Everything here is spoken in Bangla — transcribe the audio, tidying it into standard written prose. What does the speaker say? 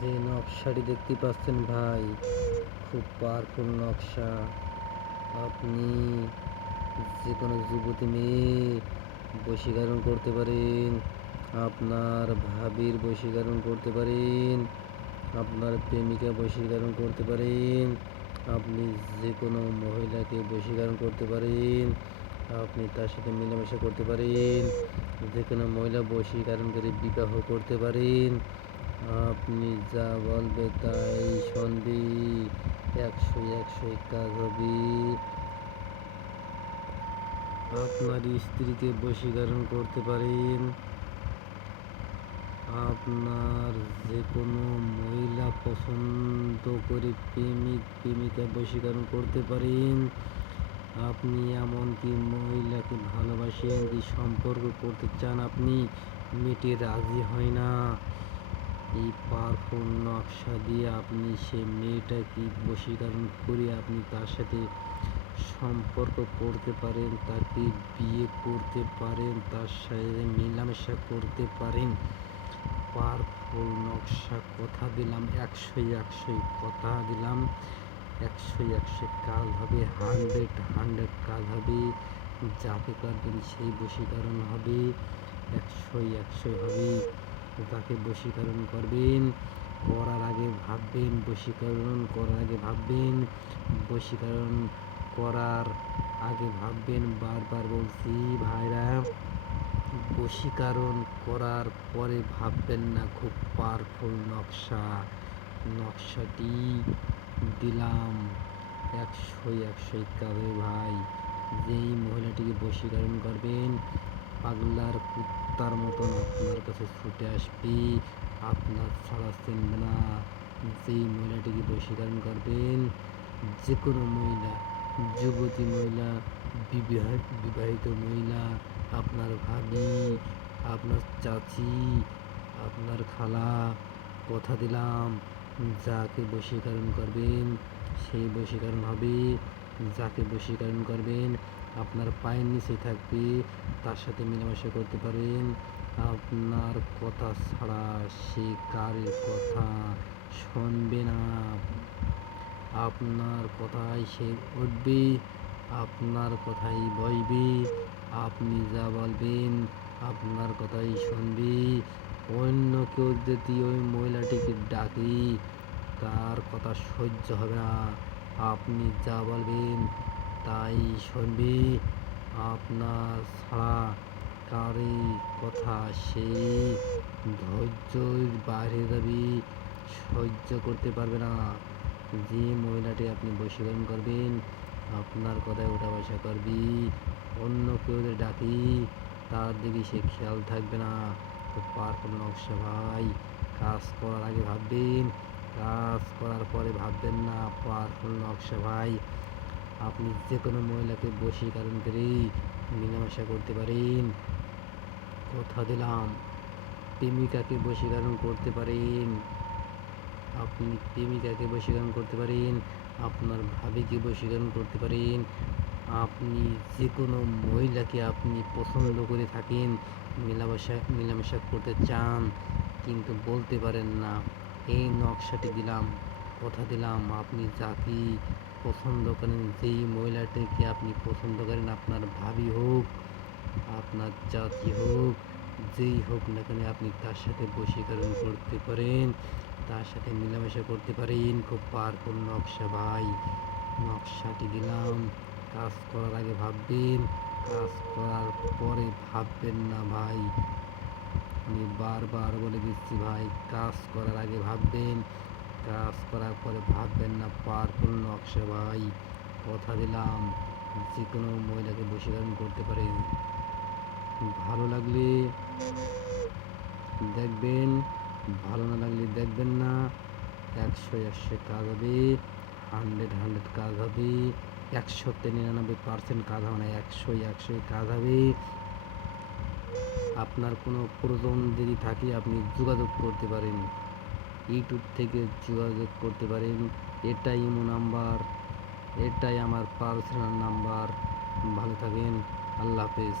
যে নকশাটি দেখতে পাচ্ছেন ভাই, খুব পাওয়ারফুল নকশা। আপনি যে কোনো যুবতী মেয়ে বশীকরণ করতে পারেন, আপনার ভাবির বশীকরণ করতে পারেন, আপনার প্রেমিকা বশীকরণ করতে পারেন, আপনি যে কোনো মহিলাকে বশীকরণ করতে পারেন, আপনি তার সাথে মেলামেশা করতে পারেন, যে কোনো মহিলা বশীকরণ করে বিবাহ করতে পারেন। আপনি যা বলবে তাই শুনবি, 100 কাজ হবে। আপনার স্ত্রীকে বশীকরণ করতে পারেন, আপনার যে কোনো মহিলা পছন্দ করে প্রেমিকা বশীকরণ করতে পারেন। আপনি এমনকি মহিলাকে ভালোবাসেন, কি সম্পর্ক করতে চান, আপনি মেয়েটি রাজি হয় না, এই পাওয়ারফুল নকশা দিয়ে আপনি সেই মেয়েটাকে বশীকরণ করে আপনি তার সাথে সম্পর্ক করতে পারেন, তাকে বিয়ে করতে পারেন, তার সাথে মেলামেশা করতে পারেন। পাওয়ারফুল নকশা, কথা দিলাম 100 কথা দিলাম, 100 কাজ হবে, 100 কাজ হবে। যাকে করবেন সেই বশীকরণ হবে, 100 হবে। তাকে বশীকরণ করবেন, করার আগে ভাববেন, বশীকরণ করার আগে ভাববেন, বশীকরণ করার আগে ভাববেন। বারবার বলছি ভাইরা, বশীকরণ করার পরে ভাববেন না। খুব পাওয়ারফুল নকশা, নকশাটি দিলাম 100 কাজে ভাই। যেই মহিলাটিকে বশীকরণ করবেন, পাগলার কুত্তার মতন আপনার কাছে ছুটে আসবে, আপনার ছাড়া চিনবে না। যেই মহিলাটিকে বশীকরণ করবেন, যে কোনো মহিলা, যুবতী মহিলা, বিবাহিত মহিলা, আপনার ভাবি, আপনার চাচি, আপনার খালা, কথা দিলাম, যাকে বশীকরণ করবেন সেই বশীকরণ হবে। যাকে বশীকরণ করবেন আপনার পায়ের নিচে থাকবে, তার সাথে মেলামেশা করতে পারেন। আপনার কথা ছাড়া সে কারোর কথা শুনবে না, আপনার কথাই সে উঠবে, আপনার কথাই বসবে, আপনি যা বলবেন আপনার কথাই শুনবে। অন্য কেউ যদি ওই মহিলাটিকে ডাকে, তার কথা সহ্য হবে না, আপনি যা বলবেন তাই শুনবে। আপনার ছাড়া কারো কথা সে ধৈর্যের বাইরে যাবে, সহ্য করতে পারবে না। যে মহিলাটি আপনি বশীকরণ করবেন, আপনার কথায় ওঠা বসা করবে, অন্য কেউ যদি ডাকি তার দিকে সে খেয়াল থাকবে না। খুব পাওয়ারফুল নকশা ভাই, কাজ করার আগে ভাববেন, কাজ করার পরে ভাববেন না। পাওয়ারফুল নকশা ভাই, আপনি যে কোনো মহিলাকে বশীকরণ করে মেলামেশা করতে পারেন। কথা দিলাম, প্রেমিকাকে বশীকরণ করতে পারেন, আপনি প্রেমিকাকে বশীকরণ করতে পারেন, আপনার ভাবিকে বশীকরণ করতে পারেন। আপনি যে কোনো মহিলাকে আপনি পছন্দ করে থাকেন, মেলামেশা করতে চান কিন্তু বলতে পারেন না, এই নকশাটি দিলাম, কথা দিলাম, আপনি যাকে পছন্দ করেন, যেই মহিলাটিকে আপনি পছন্দ করেন, আপনার ভাবি হোক, আপনার চাচি হোক, যেই হোক না কেন, আপনি তার সাথে বশীকরণ করতে পারেন, তার সাথে মেলামেশা করতে পারেন। খুব পাওয়ারফুল নকশা ভাই, নকশাটি দিলাম, কাজ করার আগে ভাববেন, কাজ করার পরে ভাববেন না ভাই। আমি বারবার বলে দিচ্ছি ভাই, কাজ করার আগে ভাববেন, কাজ করার পরে ভাববেন না। পাওয়ারফুল নকশা ভাই, কথা দিলাম, যে কোনো মহিলাকে বশীকরণ করতে পারেন। ভালো লাগলে দেখবেন, ভালো না লাগলে দেখবেন না। 100 কাজ হবে, 100 কাজ হবে, 99% কাজ হবে না, 100 কাজ হবে। আপনার কোনো প্রয়োজন যদি থাকে আপনি যোগাযোগ করতে পারেন, ইউটিউব থেকে যোগাযোগ করতে পারেন। এটাই ইমো নাম্বার, এটাই আমার পার্সোনাল নাম্বার। ভালো থাকেন, আল্লাহ হাফেজ।